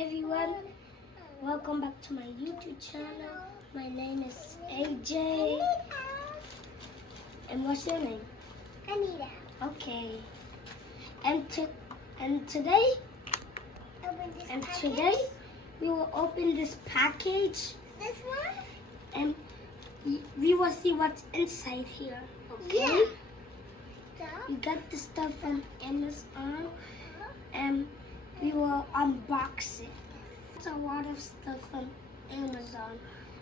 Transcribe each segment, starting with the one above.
everyone, welcome back to my YouTube channel. My name is AJ. And what's your name? Anita. Okay. And today we will open this package. This one? And we will see what's inside here. Okay? Yeah. We got the stuff from Amazon and we will unbox it. It's a lot of stuff from Amazon.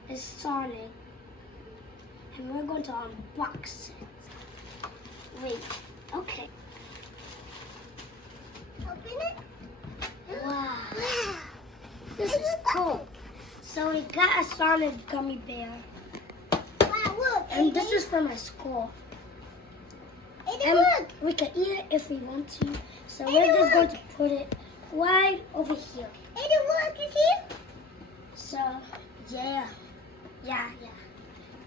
It's Sonic. And we're going to unbox it. Wait, okay. Open it. Wow. This is cool. So we got a Sonic gummy bear. Wow, look. And this is for my school. And look. We can eat it if we want to. So we're just going to put it right over here. And look, you see? So, yeah.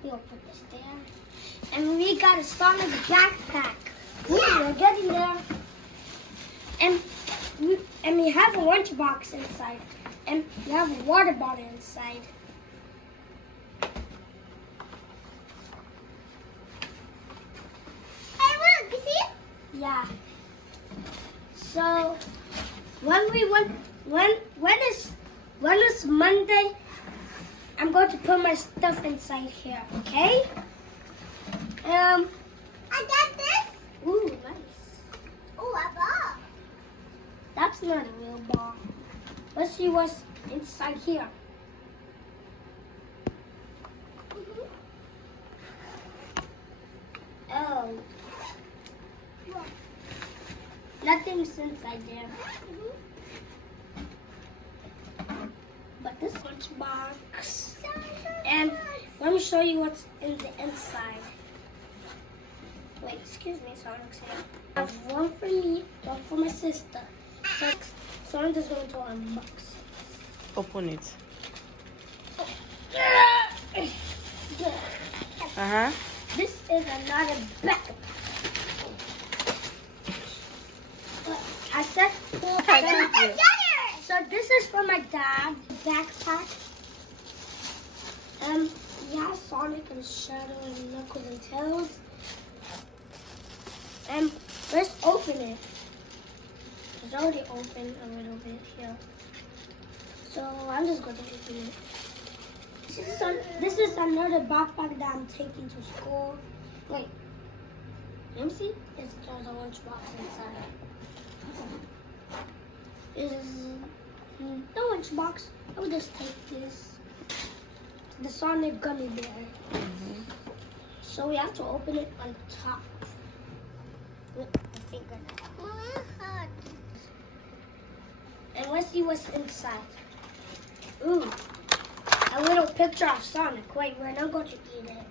We'll put this there. And we got a Sonic backpack. We're getting there. And we have a lunchbox inside. And we have a water bottle inside. Hey, look, you see? Yeah. So when it's Monday, I'm going to put my stuff inside here, okay? I got this. Ooh, nice. Oh, I bought. That's not a real ball. Let's see what's inside here. Oh. Nothing's inside there. But this lunchbox. And let me show you what's in the inside. Wait, excuse me, Sonic's here. I have one for me, one for my sister. So I'm just going to unbox it. Open it. This is another backpack. I said pull. So this is for my dad's backpack. Yeah, Sonic and Shadow and Knuckles and Tails. Let's open it. It's already open a little bit here. So I'm just going to open it. This is another backpack that I'm taking to school. Wait. Let me see. There's a lunchbox inside. Is the lunchbox. I will just take this. The Sonic gummy bear. So we have to open it on top with the fingernail. And let's see what's inside. Ooh, a little picture of Sonic. Wait, we're not going to eat it.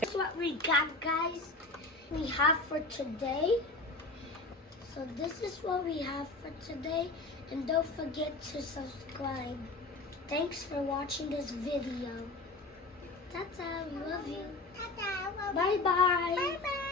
This is what we got, guys. We have for today. So this is what we have for today. And don't forget to subscribe. Thanks for watching this video. Ta-ta, we love you. Ta-ta. Bye-bye. Bye-bye.